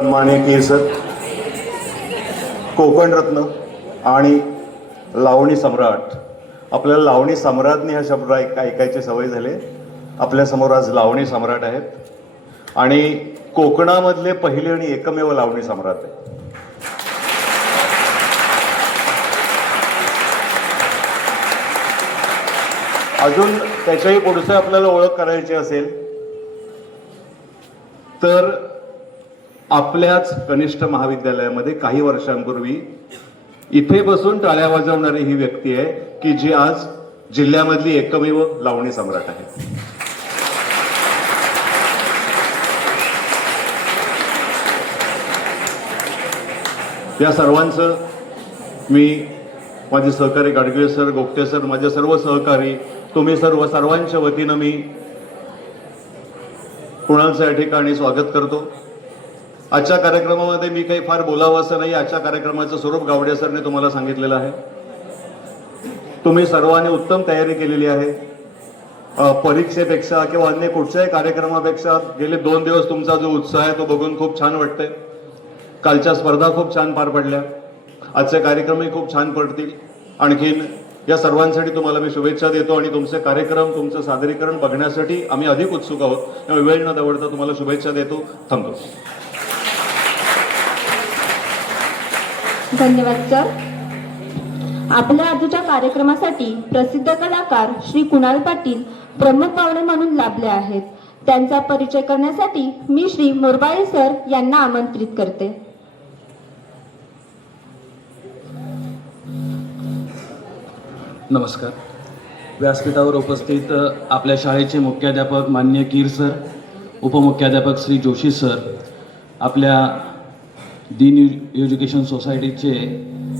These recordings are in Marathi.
सन्माननीय कीर सर, कोकण रत्न आणि लावणी सम्राट. आपल्याला लावणी सम्राज्ञी हा शब्द ऐकायची सवय झाली. आपल्यासमोर आज लावणी सम्राट आहेत आणि कोकणामधले पहिले आणि एकमेव लावणी सम्राट आहेत. अजून त्याच्याही पुढचं आपल्याला ओळख करायची असेल तर आपल्याच कनिष्ठ महाविद्यालयामध्ये काही वर्षांपूर्वी इथे बसून टाळ्या वाजवणारी ही व्यक्ती आहे की जी आज जिल्ह्यामधली एकमेव लावणी सम्राट आहे. या सर्वांचं मी माझे सहकारी गाडगीळ सर, गोगटे सर, माझे सर्व सहकारी, तुम्ही सर्वांच्या वतीनं मी कुणालचं या ठिकाणी स्वागत करतो. आजच्या कार्यक्रमामध्ये मी काही फार बोलावं असं नाही. आजच्या कार्यक्रमाचं स्वरूप गावडे सरने तुम्हाला सांगितलेलं आहे. तुम्ही सर्वांनी उत्तम तयारी केलेली आहे. परीक्षेपेक्षा किंवा अन्य कुठच्याही कार्यक्रमापेक्षा गेले 2 दिवस तुमचा जो उत्साह आहे तो बघून खूप छान वाटतंय. कालच्या स्पर्धा खूप छान पार पडल्या. आजचे कार्यक्रमही खूप छान पडतील. आणखीन या सर्वांसाठी तुम्हाला मी शुभेच्छा देतो आणि तुमचे कार्यक्रम, तुमचं सादरीकरण बघण्यासाठी आम्ही अधिक उत्सुक आहोत. त्यामुळे वेळ न दवडता तुम्हाला शुभेच्छा देतो. थांबतो. धन्यवाद सर. आपल्या आजच्या कार्यक्रमासाठी प्रसिद्ध कलाकार श्री कुणाल पाटील प्रमुख पाहुणे म्हणून लाभले आहेत. त्यांचा परिचय करण्यासाठी मी श्री मोरबाळे सर यांना आमंत्रित करते. नमस्कार. व्यासपीठावर उपस्थित आपल्या शाळेचे मुख्याध्यापक माननीय कीर सर, उपमुख्याध्यापक श्री जोशी सर, आपल्या दीन एज्युकेशन सोसायटीचे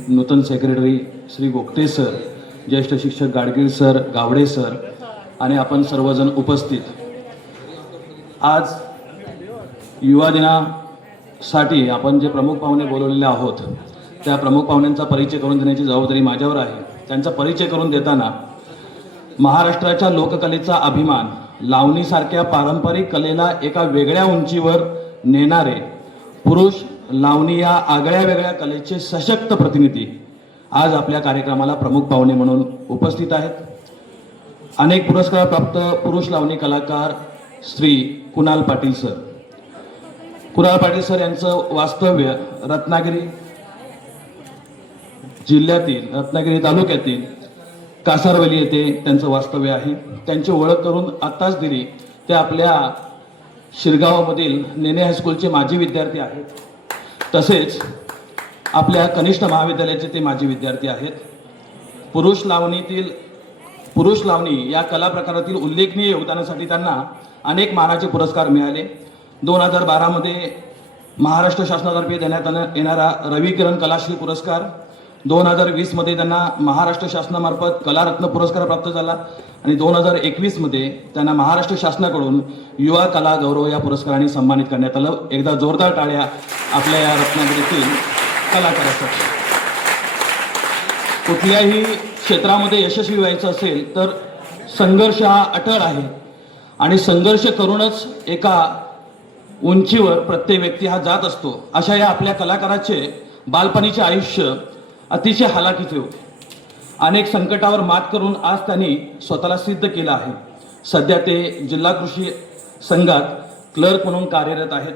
नूतन सेक्रेटरी श्री गोगटे सर, ज्येष्ठ शिक्षक गाडगीळ सर, गावडे सर आणि आपण सर्वजण उपस्थित. आज युवा दिनासाठी आपण जे प्रमुख पाहुणे बोलवलेले आहोत त्या प्रमुख पाहुण्यांचा परिचय करून देण्याची जबाबदारी माझ्यावर आहे. त्यांचा परिचय करून देताना महाराष्ट्राच्या लोककलेचा अभिमान, लावणीसारख्या पारंपरिक कलेला एका वेगळ्या उंचीवर नेणारे पुरुष लावणी या आगळ्या वेगळ्या कलेचे सशक्त प्रतिनिधी आज आपल्या कार्यक्रमाला प्रमुख पाहुणे म्हणून उपस्थित आहेत. अनेक पुरस्कार प्राप्त पुरुष लावणी कलाकार श्री कुणाल पाटील सर. कुणाल पाटील सर यांचं वास्तव्य रत्नागिरी जिल्ह्यातील, रत्नागिरी तालुक्यातील कासारवली येथे त्यांचं वास्तव्य आहे. त्यांची ओळख करून आत्ताच दिली. ते आपल्या शिरगावामधील नेने हायस्कूलचे माजी विद्यार्थी आहेत. तसेच आपल्या कनिष्ठ महाविद्यालयाचे ते माजी विद्यार्थी आहेत. पुरुष लावणी या कला प्रकारातील उल्लेखनीय योगदानासाठी त्यांना अनेक मानाचे पुरस्कार मिळाले. 2012 मध्ये महाराष्ट्र शासनातर्फे देण्यात येणारा रवी किरण कलाश्री पुरस्कार, 2020 मध्ये त्यांना महाराष्ट्र शासनामार्फत कलारत्न पुरस्कार प्राप्त झाला आणि 2021 मध्ये त्यांना महाराष्ट्र शासनाकडून युवा कला गौरव या पुरस्काराने सन्मानित करण्यात आलं. एकदा जोरदार टाळ्या आपल्या या रत्नागिरीतील कलाकारासाठी. कुठल्याही क्षेत्रामध्ये यशस्वी व्हायचं असेल तर संघर्ष हा अटळ आहे आणि संघर्ष करूनच एका उंचीवर प्रत्येक व्यक्ती हा जात असतो. अशा या आपल्या कलाकाराचे बालपणीचे आयुष्य अतिशय हालाखीचे होते. अनेक संकटावर मात करून आज त्यांनी स्वतःला सिद्ध केलं आहे. सध्या ते जिल्हा कृषी संघात क्लर्क म्हणून कार्यरत आहेत.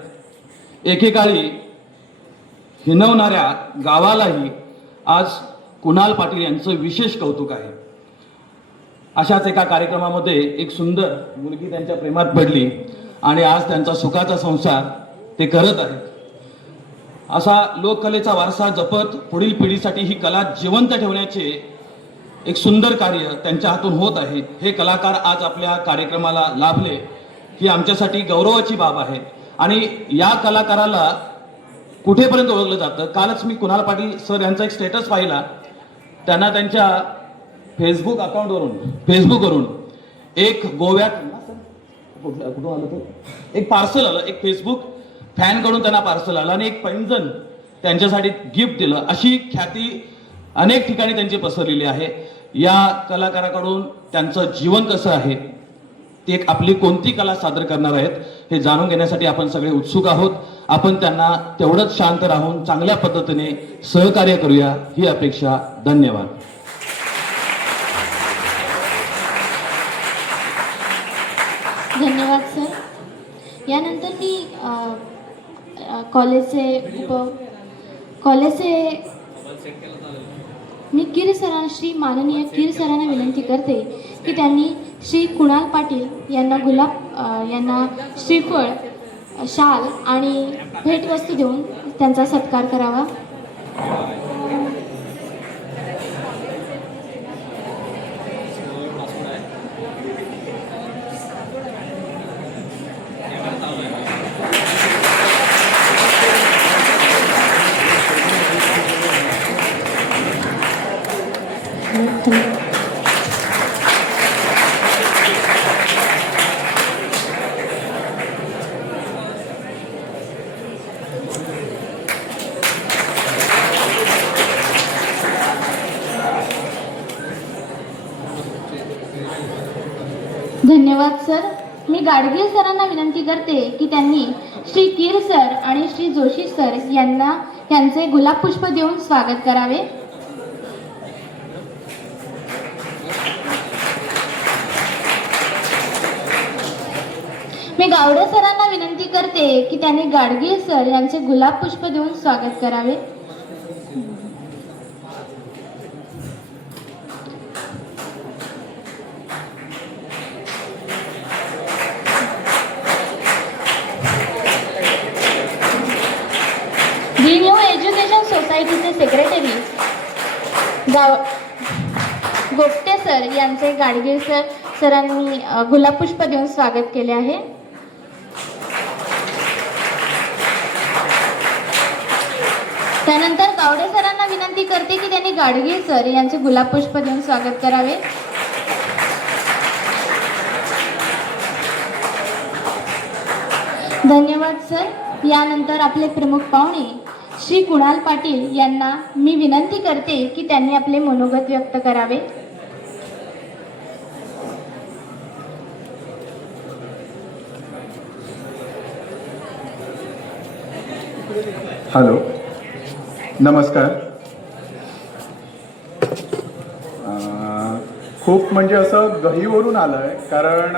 एकेकाळी हिणवणाऱ्या गावालाही आज कुणाल पाटील यांचं विशेष कौतुक आहे. अशाच एका कार्यक्रमामध्ये एक सुंदर मुलगी त्यांच्या प्रेमात पडली आणि आज त्यांचा सुखाचा संसार ते करत आहेत. असा लोककलेचा वारसा जपत पुढील पिढीसाठी ही कला जिवंत ठेवण्याचे एक सुंदर कार्य त्यांच्या हातून होत आहे. हे कलाकार आज आपल्या कार्यक्रमाला लाभले ही आमच्यासाठी गौरवाची बाब आहे. आणि या कलाकाराला कुठेपर्यंत ओळखलं जातं. कालच मी कुणाल पाटील सर यांचा एक स्टेटस पाहिला. त्यांना त्यांच्या फेसबुकवरून एक गोव्यात कुठून आलं ते एक पार्सल आलं. एक फेसबुक फॅनकडून त्यांना पार्सल आलं आणि एक पैंजण त्यांच्यासाठी गिफ्ट दिलं. अशी ख्याती अनेक ठिकाणी त्यांची पसरलेली आहे. या कलाकाराकडून त्यांचं जीवन कसं आहे ते एक आपली कोणती कला सादर करणार आहेत हे जाणून घेण्यासाठी आपण सगळे उत्सुक आहोत. आपण त्यांना तेवढंच शांत राहून चांगल्या पद्धतीने सहकार्य करूया ही अपेक्षा. धन्यवाद. धन्यवाद सर. यानंतर मी कीर सरांना माननीय कीर सरांना विनंती करते की त्यांनी श्री कुणाल पाटील यांना श्रीफळ, शाल आणि भेटवस्तू देऊन त्यांचा सत्कार करावा. धन्यवाद सर. मी गाडगीळ सरांना विनंती करते की त्यांनी श्री कीर सर आणि श्री जोशी सर यांचे गुलाब पुष्प देऊन स्वागत करावे. मी गावडे सरांना विनंती करते की त्यांनी गाडगीळ सर यांचे गुलाब पुष्प देऊन स्वागत करावे. दी न्यू एज्युकेशन सोसायटीचे सेक्रेटरी गोपटे सर यांचे गाडगीळ सरांनी गुलाब पुष्प देऊन स्वागत केले आहे. त्यानंतर गावडे सरांना विनंती करते की त्यांनी गाडगीळ सर यांचे गुलाब पुष्प देऊन स्वागत करावे. धन्यवाद सर. यानंतर आपले प्रमुख पाहुणे श्री कुणाल पाटील यांना मी विनंती करते की त्यांनी आपले मनोगत व्यक्त करावे. हॅलो, नमस्कार. खूप म्हणजे असं गहीवरून आलं आहे, कारण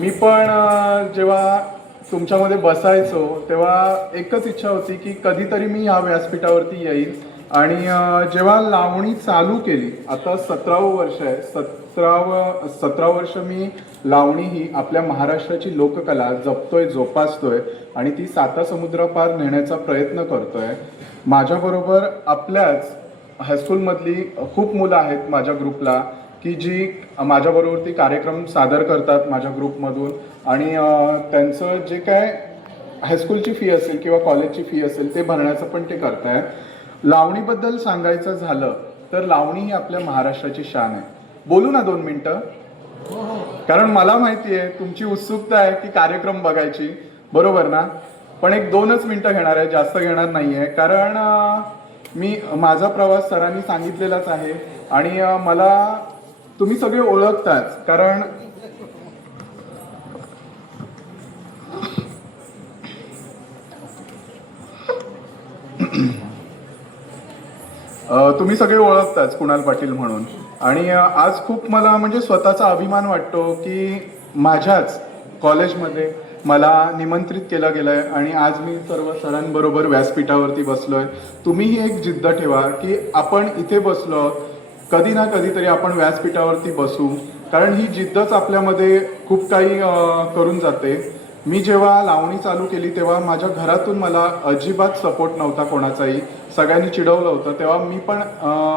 मी पण जेव्हा तुमच्यामध्ये बसायचो तेव्हा एकच इच्छा होती की कधीतरी मी या व्यासपीठावरती येईल. आणि जेव्हा लावणी चालू केली, आता 17वं वर्ष आहे, 17 वर्ष मी लावणी ही आपल्या महाराष्ट्राची लोककला जपतोय, जोपासतोय आणि ती साता समुद्रापार नेण्याचा प्रयत्न करतोय. माझ्याबरोबर आपल्याच हायस्कूलमधली खूप मुलं आहेत माझ्या ग्रुपला की जी माझ्याबरोबर कार्यक्रम सादर करतात माझ्या ग्रुपमधून. आणि त्यांचं जे काय हायस्कूलची फी असेल किंवा कॉलेजची फी असेल ते भरण्याचं पण ते करतायत. लावणीबद्दल सांगायचं झालं तर लावणी ही आपल्या महाराष्ट्राची शान आहे. बोलू ना 2 मिनिटं, कारण मला माहिती आहे तुमची उत्सुकता आहे की कार्यक्रम बघायची, बरोबर ना. पण एक 2च मिनिटं घेणार आहे, जास्त घेणार नाहीये, कारण माझा प्रवास सरांनी सांगितलेलाच आहे आणि मला तुम्ही सगळे ओळखताच, कारण तुम्ही सगळे ओळखताच कुणाल पाटील म्हणून. आणि आज खूप मला म्हणजे स्वतःचा अभिमान वाटतो की माझ्याच कॉलेजमध्ये मला निमंत्रित केलं गेलं आहे आणि आज मी सर्व सरांबरोबर व्यासपीठावरती बसलोय. तुम्हीही एक जिद्द ठेवा की आपण इथे बसलो, कधी ना कधीतरी आपण व्यासपीठावरती बसू, कारण ही जिद्दच आपल्यामध्ये खूप काही करून जाते. मी जेव्हा लावणी चालू केली तेव्हा माझ्या घरातून मला अजिबात सपोर्ट नव्हता कोणाचाही, सगळ्यांनी चिडवलं होतं. तेव्हा मी पण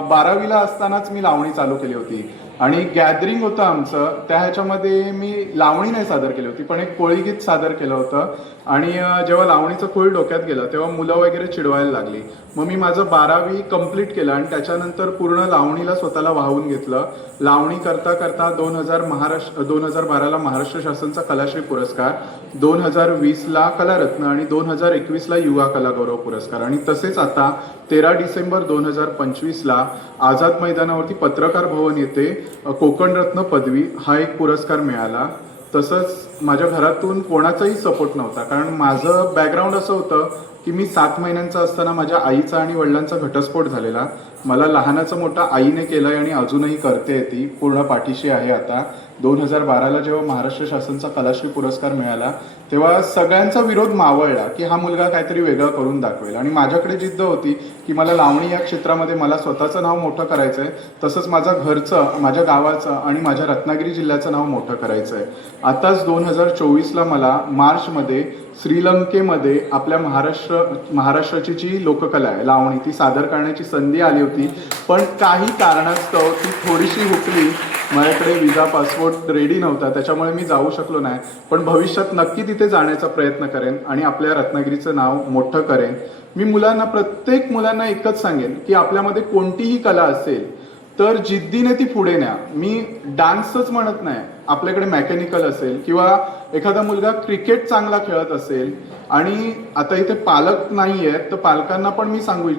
12वीला असतानाच मी लावणी चालू केली होती आणि गॅदरिंग होतं आमचं, त्या ह्याच्यामध्ये मी लावणी नाही सादर केली होती पण एक कोळी गीत सादर केलं होतं. आणि जेव्हा लावणीचं खूळ डोक्यात गेलं तेव्हा मुलं वगैरे चिडवायला लागली. मग मी माझं 12वी कंप्लीट केलं आणि त्याच्यानंतर पूर्ण लावणीला स्वतःला वाहून घेतलं. लावणी करता करता 2012ला महाराष्ट्र शासनचा कलाश्री पुरस्कार, 2020ला कलारत्न आणि 2021ला युवा कलागौरव पुरस्कार. आणि तसेच आता 13 डिसेंबर 2025ला आझाद मैदानावरती पत्रकार भवन येथे कोकणरत्न पदवी हा एक पुरस्कार मिळाला. तसंच माझ्या घरातून कोणाचाही सपोर्ट नव्हता, कारण माझं बॅकग्राऊंड असं होतं की मी 7 महिन्यांचा असताना माझ्या आईचा आणि वडिलांचा घटस्फोट झालेला. मला लहानाचं मोठं आईने केलंय आणि अजूनही करते, ती पूर्ण पाठीशी आहे. आता 2012ला जेव्हा महाराष्ट्र शासनचा कलाश्री पुरस्कार मिळाला तेव्हा सगळ्यांचा विरोध मावळला की हा मुलगा काहीतरी वेगळं करून दाखवेल, आणि माझ्याकडे जिद्द होती की मला लावणी या क्षेत्रामध्ये मला स्वतःचं नाव मोठं करायचं आहे, तसंच माझं घरचं, माझ्या गावाचं आणि माझ्या रत्नागिरी जिल्ह्याचं नाव मोठं करायचं आहे. आताच 2024ला मला मार्चमध्ये श्रीलंकेमध्ये आपल्या महाराष्ट्राची जी लोककला आहे लावणी ती सादर करण्याची संधी आली होती, पण काही कारणास्तव ती थोडीशी हुकली. माझ्याकडे विजा पासपोर्ट रेडी नव्हता, त्याच्यामुळे मी जाऊ शकलो नाही. पण भविष्यात नक्की तिथे जाण्याचा प्रयत्न करेन आणि आपल्या रत्नागिरीचं नाव मोठं करेन. मी प्रत्येक मुलांना एकच सांगेन की आपल्यामध्ये कोणतीही कला असेल तर जिद्दीने ती पुढे न्या. मी डान्सच म्हणत नाही, आपल्याकडे मेकॅनिकल असेल किंवा एखादा मुलगा क्रिकेट चांगला खेळत असेल, आणि आता इथे पालक नाही आहेत तर पालकांना पण मी सांगू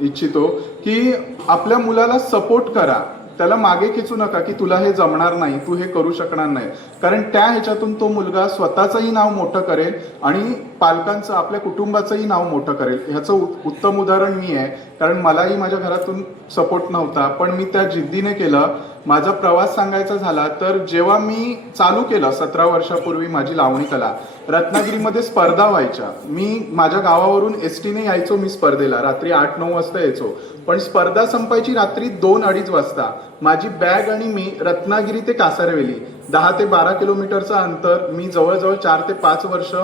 इच्छितो की आपल्या मुलाला सपोर्ट करा, त्याला मागे खेचू नका की तुला हे जमणार नाही, तू हे करू शकणार नाही, कारण त्या ह्याच्यातून तो मुलगा स्वतःचंही नाव मोठं करेल आणि पालकांचं, आपल्या कुटुंबाचंही नाव मोठं करेल. ह्याचं उत्तम उदाहरण मी आहे, कारण मलाही माझ्या घरातून सपोर्ट नव्हता, पण मी त्या जिद्दीने केलं. माझा प्रवास सांगायचा झाला तर जेव्हा मी चालू केलं 17 वर्षापूर्वी माझी लावणी कला, रत्नागिरीमध्ये स्पर्धा व्हायच्या. मी माझ्या गावावरून एसटीने यायचो, मी स्पर्धेला रात्री 8-9 वाजता यायचो, पण स्पर्धा संपायची रात्री 2-2:30 वाजता. माझी बॅग आणि मी रत्नागिरी ते कासारवेली 10 ते 12 किलोमीटरचं अंतर मी जवळजवळ 4 ते 5 वर्ष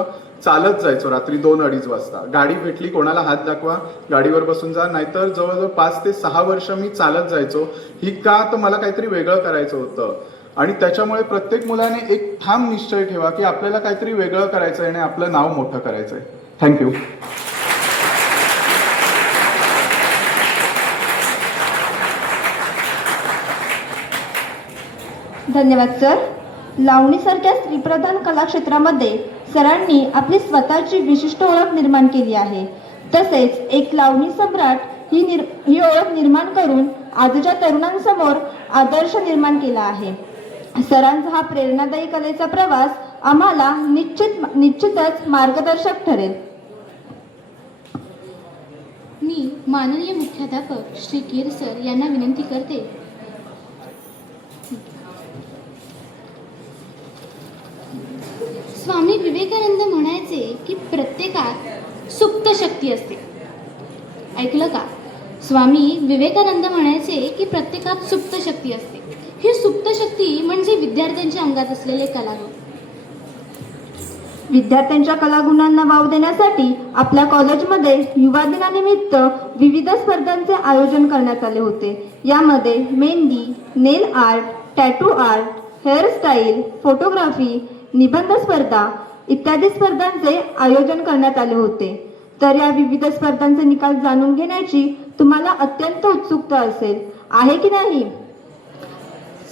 चालत जायचो रात्री 2-2:30 वाजता. गाडी भेटली कोणाला हात दाखवा, गाडीवर बसून जा, नाहीतर जवळजवळ 5 ते 6 वर्ष मी चालत जायचो. ही का, तर मला काहीतरी वेगळं करायचं होतं. आणि त्याच्यामुळे प्रत्येक मुलाने एक ठाम निश्चय ठेवा की आपल्याला काहीतरी वेगळं करायचं आहे आणि आपलं नाव मोठं करायचं आहे. थँक्यू. धन्यवाद सर. लावणीसारख्या स्त्रीप्रधान कला क्षेत्रामध्ये सरांनी आपली स्वतःची विशिष्ट ओळख निर्माण केली आहे. तसेच एक लावणी सम्राट ही ओळख निर्माण करून आजच्या तरुणांसमोर आदर्श निर्माण केला आहे. सरांचा हा प्रेरणादायी कलेचा प्रवास आम्हाला निश्चितच मार्गदर्शक ठरेल. मी माननीय मुख्याध्यापक श्री कीर सर यांना विनंती करते स्वामी विवेकानंद म्हणायचे की प्रत्येकात सुप्त शक्ती असते. ऐकलं का? स्वामी विवेकानंद म्हणायचे की प्रत्येकात सुप्त शक्ती असते. ही सुप्त शक्ती म्हणजे विद्यार्थ्यांच्या अंगात असलेले कलागुण. विद्यार्थ्यांच्या कलागुणांना वाव देण्यासाठी आपल्या कॉलेजमध्ये युवा दिनानिमित्त विविध स्पर्धांचे आयोजन करण्यात आले होते. यामध्ये mehndi, nail art, tattoo art, hairstyle, photography, निबंध स्पर्धा इत्यादी स्पर्धांचे आयोजन करण्यात आले होते. तर या विविध स्पर्धांचे निकाल जाणून घेण्याची तुम्हाला अत्यंत उत्सुकता असेल, आहे की नाही?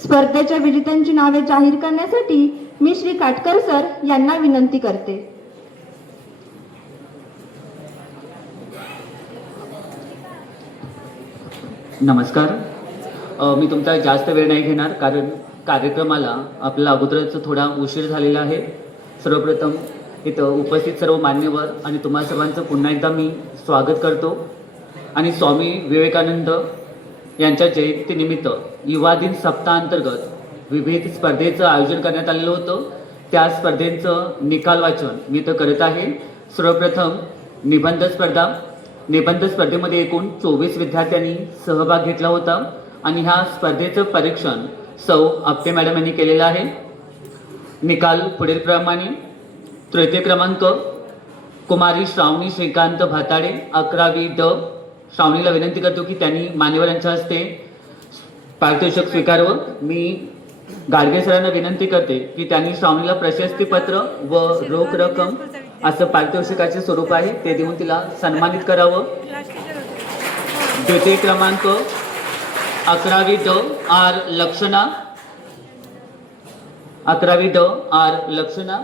स्पर्धेच्या विजेत्यांची नावे जाहीर करण्यासाठी मी श्री काटकर सर यांना विनंती करते. नमस्कार. मी तुमचा जास्त वेळ नाही घेणार, कारण कार्यक्रमाला आपला अगोदरच थोडा उशीर झालेला आहे. सर्वप्रथम इथं उपस्थित सर्व मान्यवर आणि तुम्हा सर्वांचं पुन्हा एकदा मी स्वागत करतो. आणि स्वामी विवेकानंद यांच्या जयंतीनिमित्त युवा दिन सप्ताहांतर्गत विविध स्पर्धेचं आयोजन करण्यात आलेलं होतं. त्या स्पर्धेचं निकाल वाचन मी तर करत आहे. सर्वप्रथम निबंध स्पर्धा. निबंध स्पर्धेमध्ये एकूण 24 विद्यार्थ्यांनी सहभाग घेतला होता आणि ह्या स्पर्धेचं परीक्षण सौ आपटे मॅडम यांनी केलेलं आहे. निकाल पुढीलप्रमाणे. तृतीय क्रमांक कुमारी श्रावणी श्रीकांत भाताडे 11वी ड. श्रावणीला विनंती करतो की त्यांनी मान्यवरांच्या हस्ते पारितोषिक स्वीकारावं. मी गाडगे सरांना विनंती करते की त्यांनी श्रावणीला प्रशस्तीपत्र व रोख रक्कम असं पारितोषिकाचे स्वरूप आहे ते देऊन तिला सन्मानित करावं. द्वितीय क्रमांक 11वी ड आर लक्षणा. 11वी ड आर लक्षणा.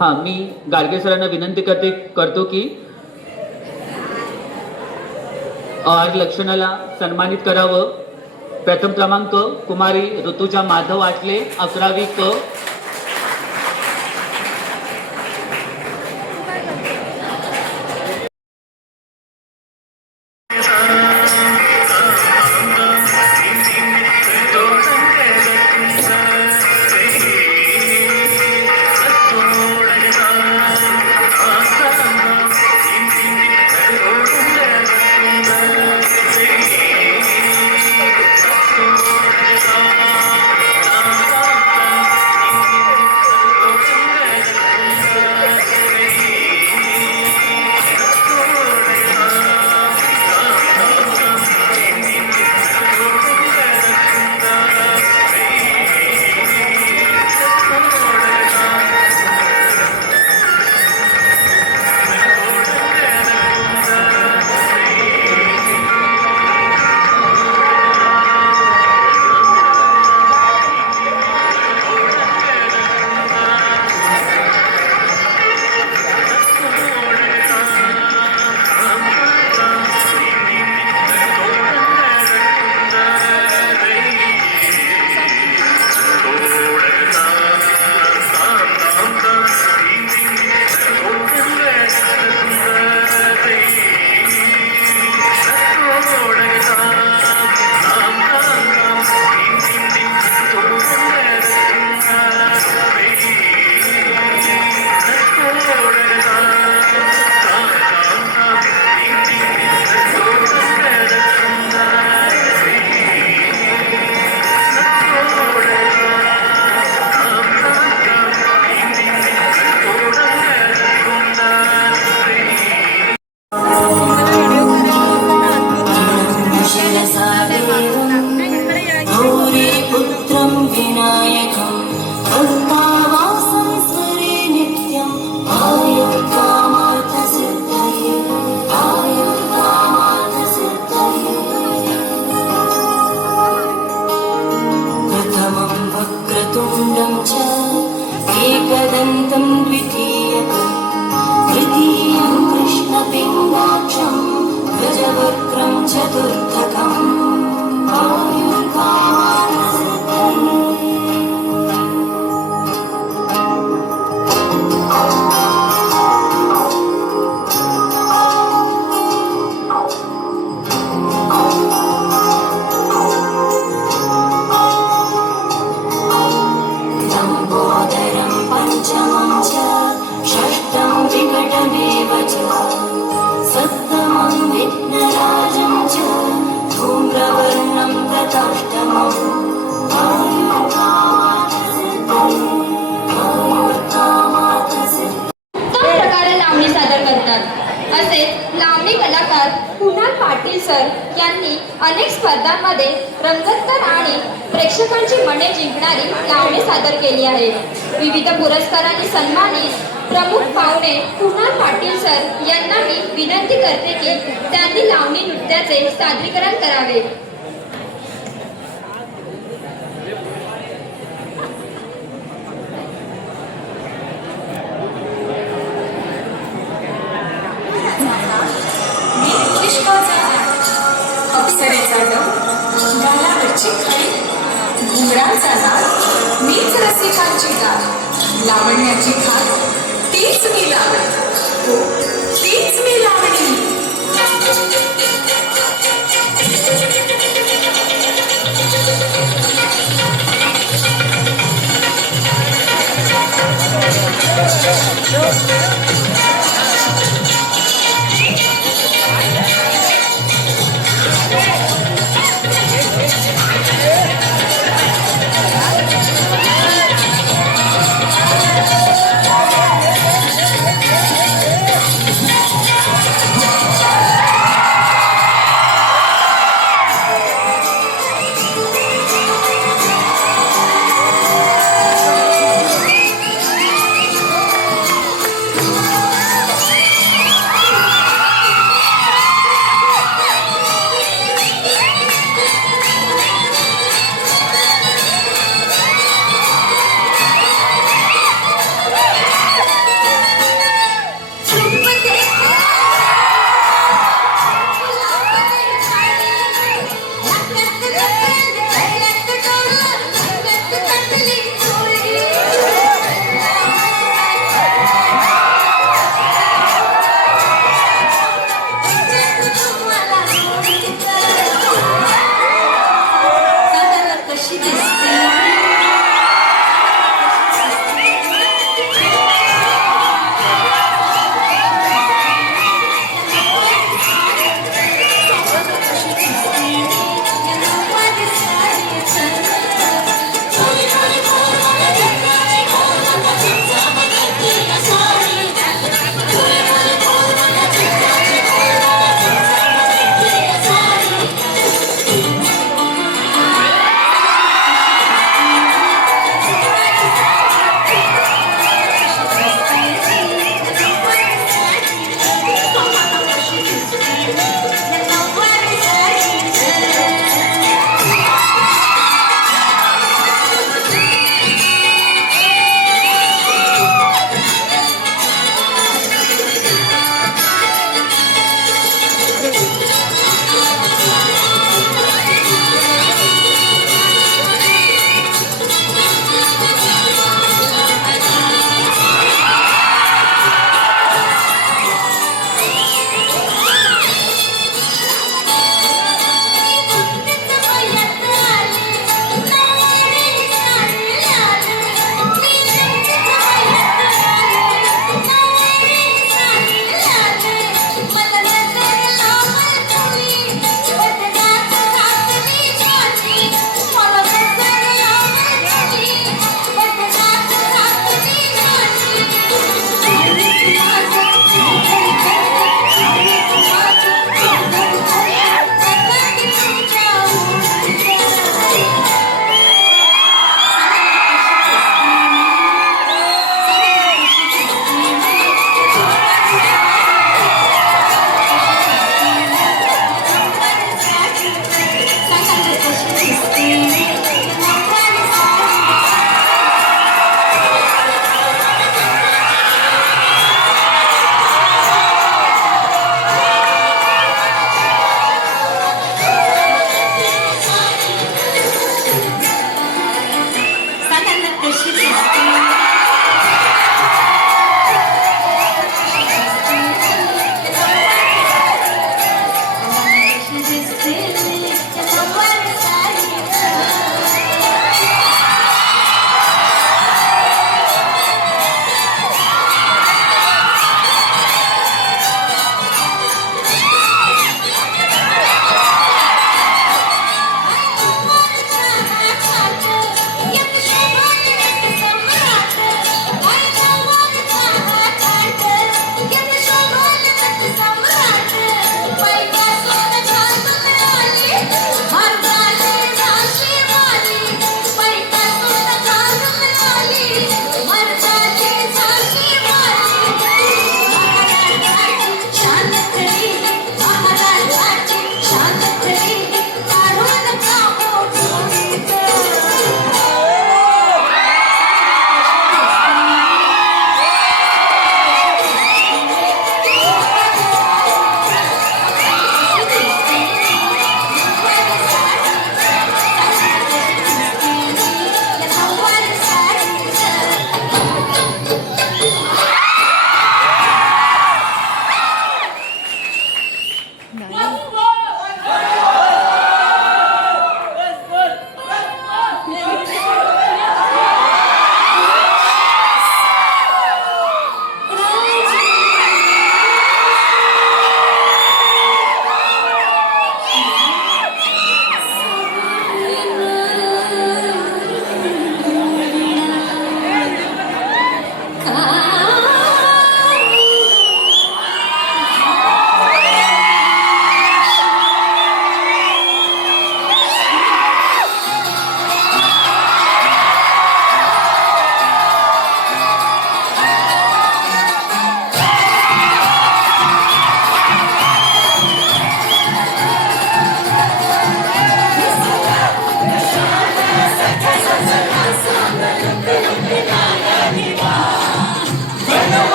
हां, मी गाडगे सरांना विनंती करतो की आर लक्षणाला सन्मानित करावं. प्रथम क्रमांक कुमारी ऋतुजा माधव आटले, 11वी क. पुत्रं विनायकं वृन्दावासं स्मरे नित्यम् आयुर्कामार्थसिद्धये प्रथमं वक्रतुण्डं च एकदन्तं द्वितीयकं तृतीयं कृष्णपिङ्गाक्षं गजवक्त्रं चतुर्थकम् लम्बोदरं पञ्चमं च षष्ठं विकटमेव च सप्तमं विघ्नराजं च धूम्रवर्णं तथाष्टमम् उत्तम प्रकारे लावणी सादर करतात. असेच लावणी कलाकार कुणाल पाटील सर यांनी अनेक स्पर्धांमध्ये रंगतदार आणि प्रेक्षकांची मने जिंकणारी लावणी सादर केली आहे. विविध पुरस्कारांनी सन्मानित प्रमुख पाहुणे कुणाल पाटील सर यांना मी विनंती करते की त्यांनी लावणी नृत्याचे सादरीकरण करावे. अप्सरेचा डब, गालावरची खळी, घुंगरांचा नाद, मीच रसिकांची गाठ, लावण्याची खात, तीच मी लावणी, हो तीच मी लावणी.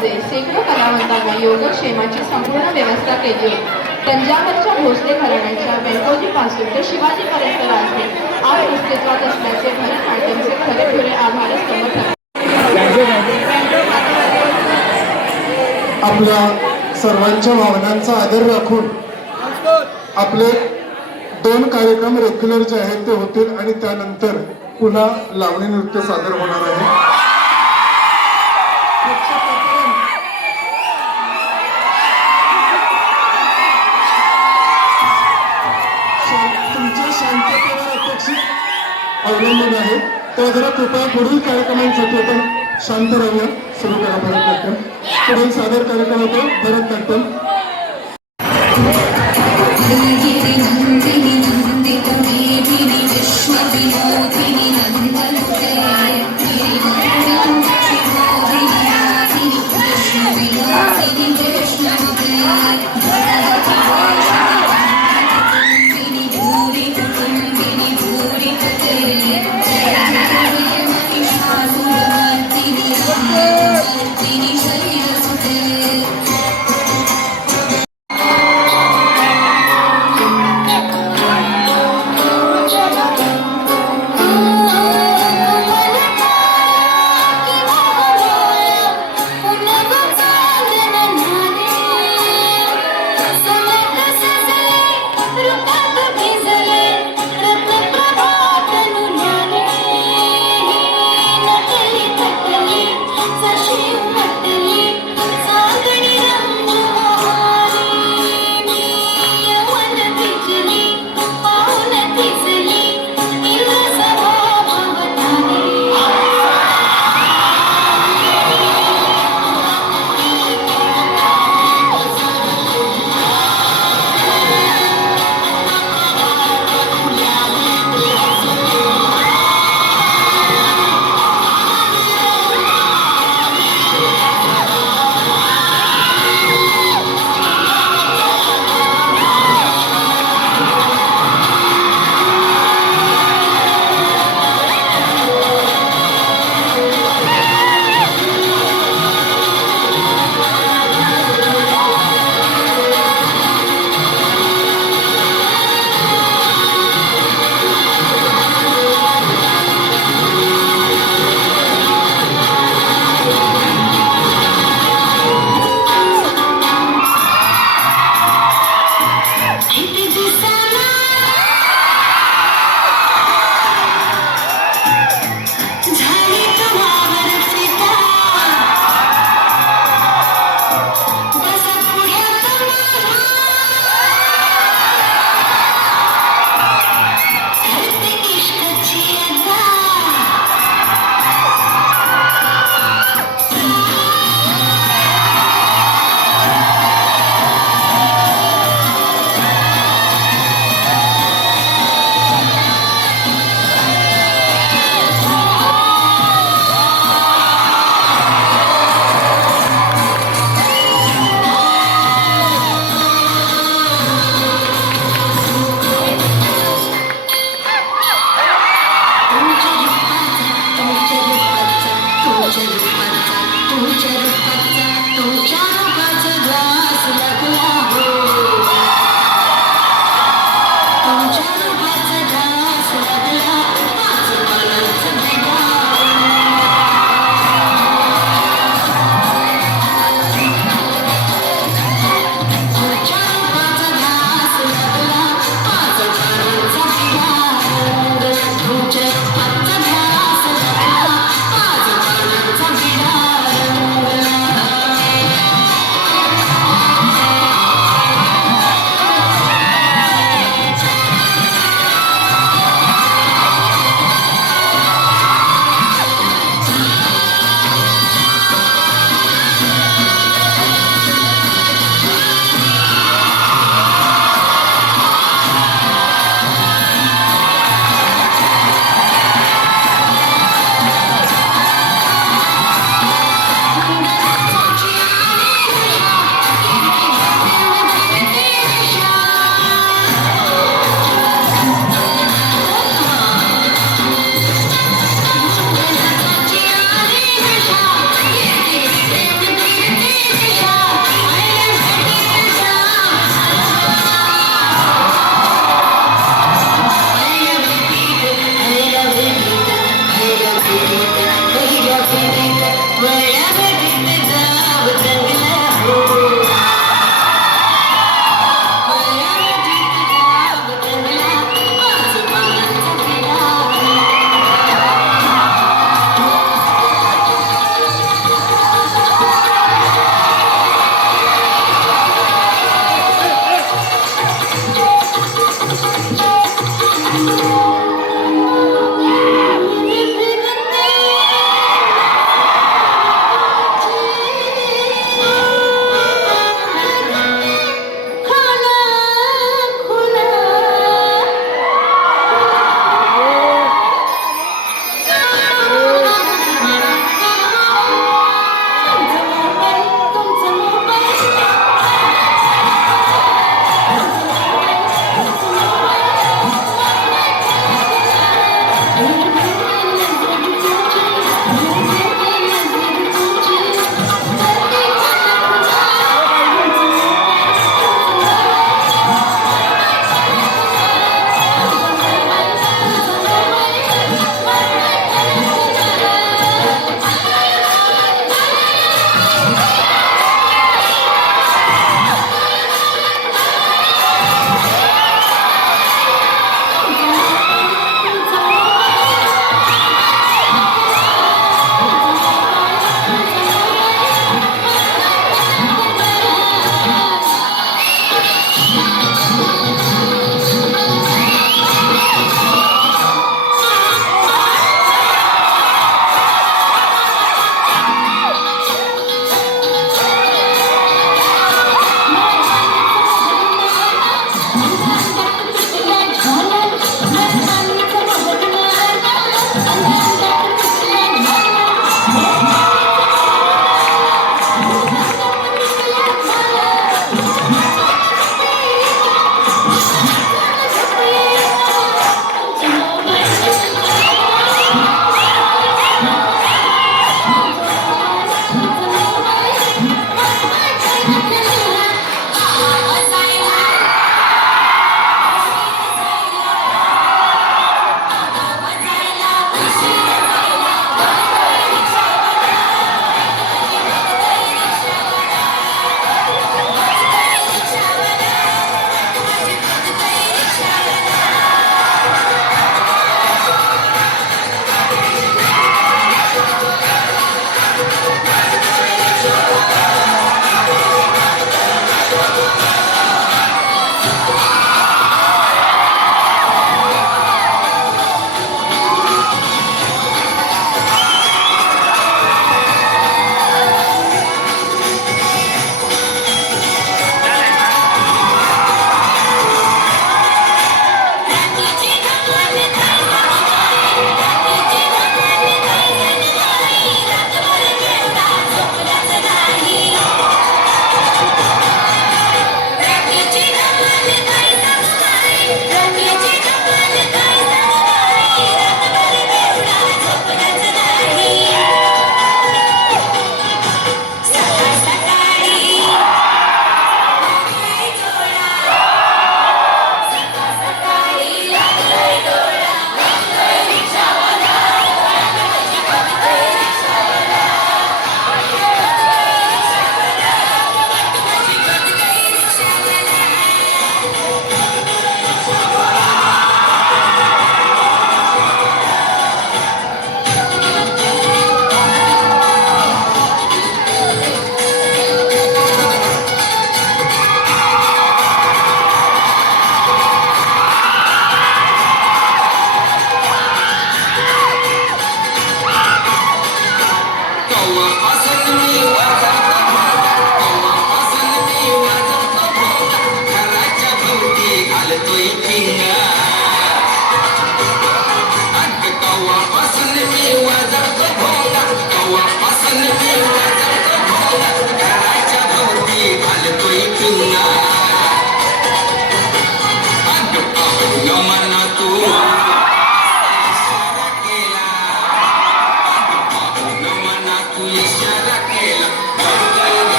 वाजे शेकडो कलावंतांना योगक्षेमाची संपूर्ण व्यवस्था केली होती. तंजावरच्या भोसले घराण्याच्या वेंकोजीपासून ते शिवाजीपर्यंत राजले आज अस्तित्वात असल्याचे भरतनाट्यमचे खरेखुरे आभारस्तंभ ठरले. आपल्या सर्वांच्या भावनांचा आदर राखून आपले 2 कार्यक्रम रेग्युलर जे आहेत ते होतील आणि त्यानंतर पुन्हा लावणी नृत्य सादर होणार आहे. तुमच्या शांततेवर अपेक्षित अवलंबून आहे. तर जरा कृपया पुढील कार्यक्रमांसाठी आपण शांत राहूया. सुरू करा भरतनाट्यम. पुढील सादर कार्यक्रम होतो भरतनाट्यम.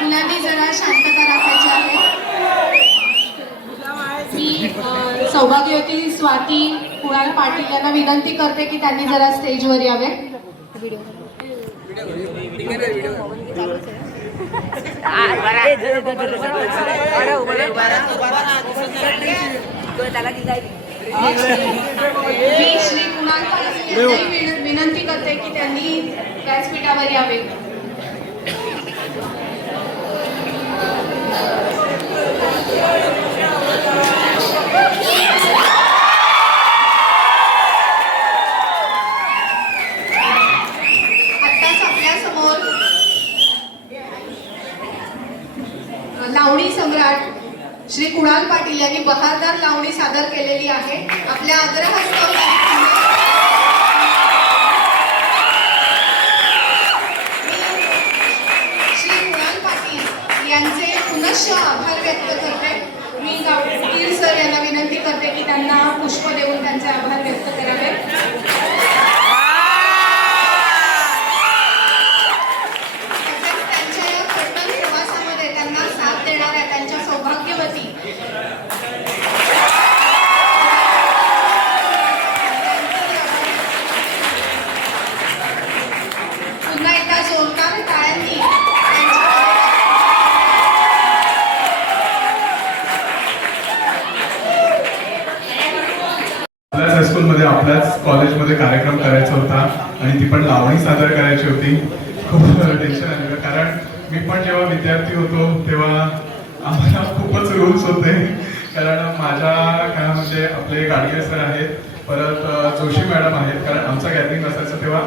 मुलांनी जरा शांतता राखायची आहे. मी सौभाग्यवती स्वाती कुणाल पाटील यांना विनंती करते की त्यांनी जरा स्टेजवर यावे. मी श्री कुणाल पाटील यांनाही विनंती करते की त्यांनी व्यासपीठावर यावे. आत्ताच आपल्यासमोर लावणी सम्राट श्री कुणाल पाटील यांनी बहारदार लावणी सादर केलेली आहे. आपल्या आग्रहास्तव श्री कुणाल पाटील यांचे पुनश्च आभार व्यक्त करते. मी कीर सर यांना विनंती करते की त्यांना पुष्प देऊन त्यांचे आभार व्यक्त करावे. त्यांच्या या कठोर प्रवासामध्ये त्यांना साथ देणाऱ्या त्यांच्या सौभाग्यवती पुन्हा एकदा जोरदार टाळ्यांनी आपल्याच हायस्कूलमध्ये आपल्याच कॉलेजमध्ये कार्यक्रम करायचा होता आणि ती पण लावणी सादर करायची होती. खूप टेन्शन आलेलं कारण मी पण जेव्हा विद्यार्थी होतो तेव्हा आम्हाला खूपच रूल्स होते. कारण माझ्या काळामध्ये आपले गाडगे सर आहेत, परत जोशी मॅडम आहेत. कारण आमचा गॅदरिंग असायचं तेव्हा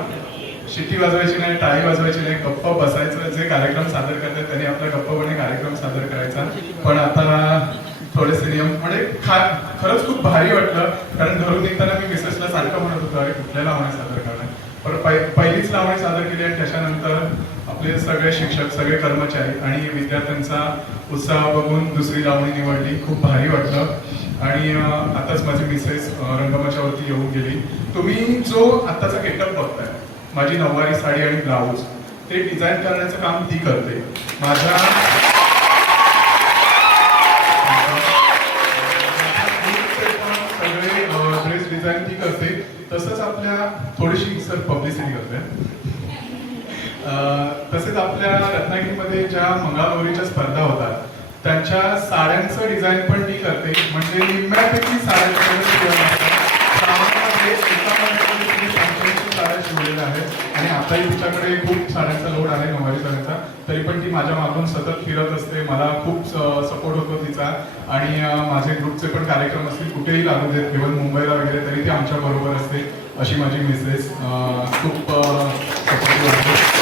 शिट्टी वाजवायची नाही, टाळी वाजवायची नाही, गप्प बसायचं. जे कार्यक्रम सादर करतात त्यांनी आपला गप्पपणे कार्यक्रम सादर करायचा. पण आता थोडेसे नियम म्हणजे खरंच खूप भारी वाटलं. कारण घरून निघताना मी मिसेसला सारखं म्हणत होतो अरे कुठल्या लावणी सादर करणार. पण पहिलीच लावणी सादर केली आणि त्याच्यानंतर आपले सगळे शिक्षक, सगळे कर्मचारी आणि विद्यार्थ्यांचा उत्साह बघून दुसरी लावणी निवडली. खूप भारी वाटलं. आणि आताच माझी मिसेस रंगमंचावरती येऊन गेली. तुम्ही जो आत्ताचा गेटअप बघताय, माझी नऊवारी साडी आणि ब्लाऊज, ते डिझाईन करण्याचं काम ती करते. माझ्या सगळे ड्रेस डिझाईन ती करते. तसंच आपल्या थोडीशी सर पब्लिसिटी करते. तसेच आपल्या रत्नागिरीमध्ये ज्या मंगळागौरीच्या स्पर्धा होतात त्यांच्या साड्यांचं डिझाईन पण ती करते. म्हणजे निम्म्यापैकी साड्यांच्या साड्या शिवलेल्या आहेत आणि आताही तिच्याकडे खूप साड्यांचा लोड आहे नऊवारी साड्यांचा. तरी पण ती माझ्या मागून सतत फिरत असते. मला खूप सपोर्ट होतो तिचा. आणि माझे ग्रुपचे पण कार्यक्रम असतील कुठेही लागू देत, इव्हन मुंबईला वगैरे, तरी ती आमच्या बरोबर असते. अशी माझी मिसेस खूप सपोर्टिव्ह आहे.